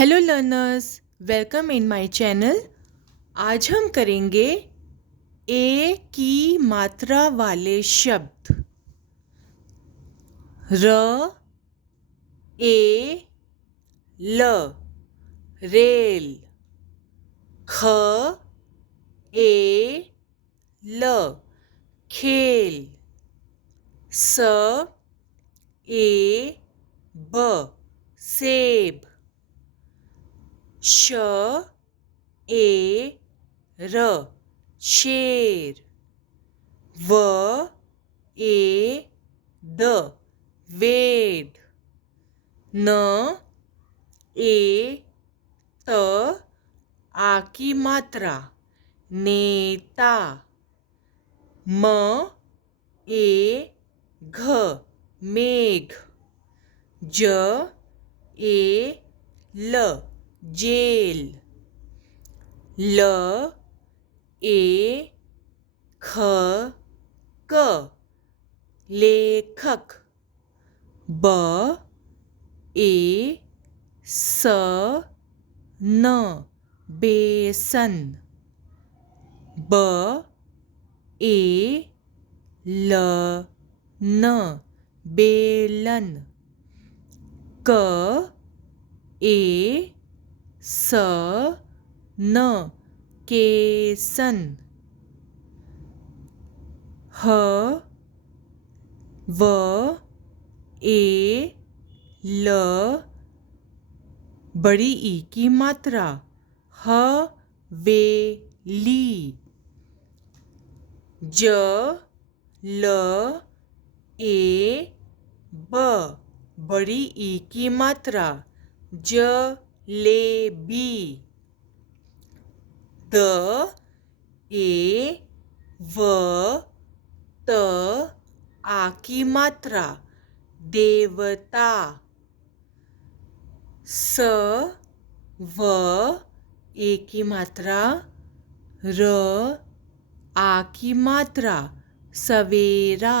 Hello learners, welcome in my channel. आज हम करेंगे ए की मात्रा वाले शब्द। र ए ल रेल। ख ए ल खेल। स ए ब सेब। श ए र शेर। व ए द वेद। न ए त आ की मात्रा नेता। म ए घ मेघ। ज ए ल जेल। ल ए ख क लेखक। ब ए स न बेसन। ब ए ल न बेलन। क ए स न केसन। ह व ए ल बड़ी ई की मात्रा हवेली। ज ल ए ब बड़ी ई की मात्रा जलेबी। द ए व त आ की मात्रा देवता। स व ए की मात्रा र आ की मात्रा सवेरा।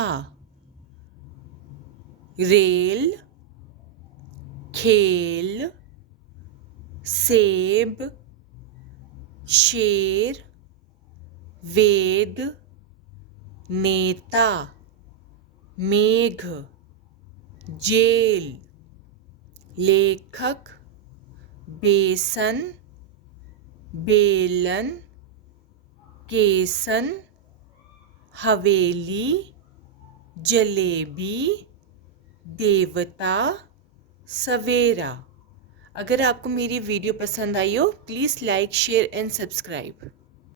रेल खेल सेब शेर वेद नेता मेघ जेल लेखक बेसन बेलन केसन हवेली जलेबी देवता सवेरा। अगर आपको मेरी वीडियो पसंद आई हो please like share and subscribe.